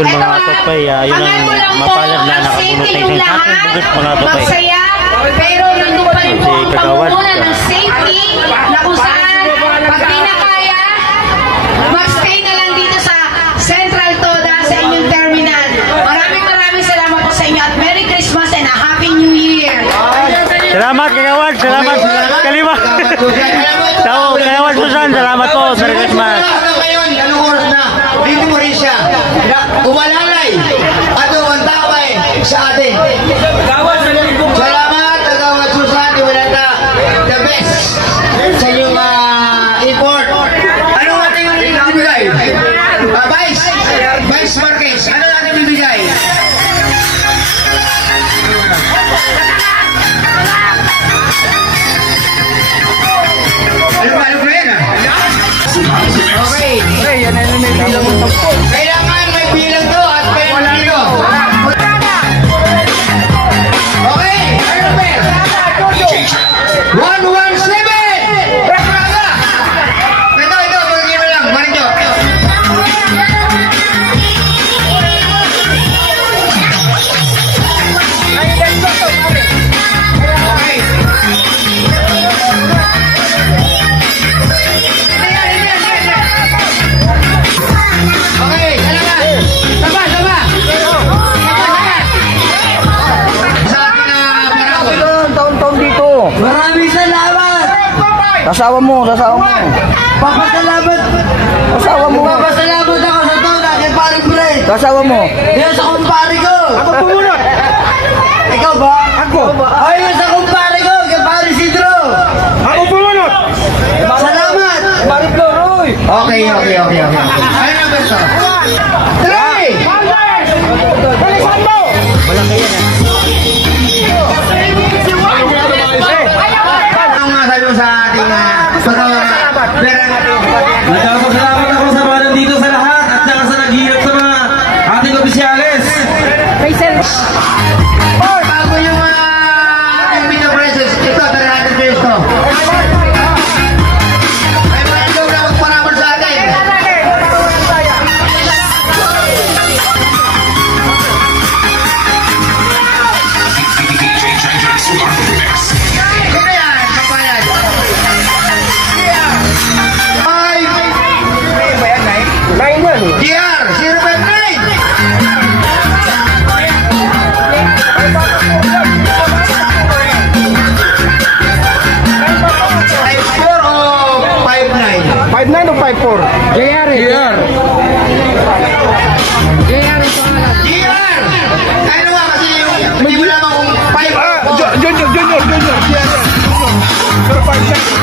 Ayun mga topay, ayun ang mapalad na nakabunot ng isang sakong bugit mga topay. Magsaya, pero nandun pa rin po ang pangunguna ng safety na kung saan pag di na kaya, magstay na lang dito sa Central Toda sa inyong terminal. Maraming salamat po sa inyo at Merry Christmas and a Happy New Year! Salamat kagawad, salamat kalima. Tao, kagawad Susan, salamat po, Merry Christmas. Ngayon, anong oras na? Dito mo rin siya. Umalalay. At ang taway sa atin. Salamat, kagawad Susan, Iwalanda. The best sa inyong import. Ano natin yung bibigay? Vice Marquez, ano natin bibigay? Okay. Kailangan may bilang to at may bilang. Okay. Ano ba? 117. Praga. Ito, bigyan mo lang. Marito. Maraming salamat! Sasawa mo. Papasalamat! Sasawa mo. Papasalamat ako sa to na kay Paring Fred! Sasawa mo. Yan sa kumpare ko! Ako pumunod. Ikaw ba? Ako. Ay, yan sa kumpare ko kay Paring Sidro! Ako pumunod. Salamat! Paring Floroy. Okay. Ano na ba ito? 3! Malaki yan Ano nga sabi mo sa ating Nagpapasalamat ako sa mga nandito sa lahat at saka sa nag-iirap sa mga ating opisyales. bago yung video prices, ito, 300 pesos to. May mga nandun na magparamol sa atin. Sino yan? Kapayan. DR 059. O 59? 59 o 54? JR. DR! Ano nga kasi hindi mo naman kung 5 Junior. Junior. 05.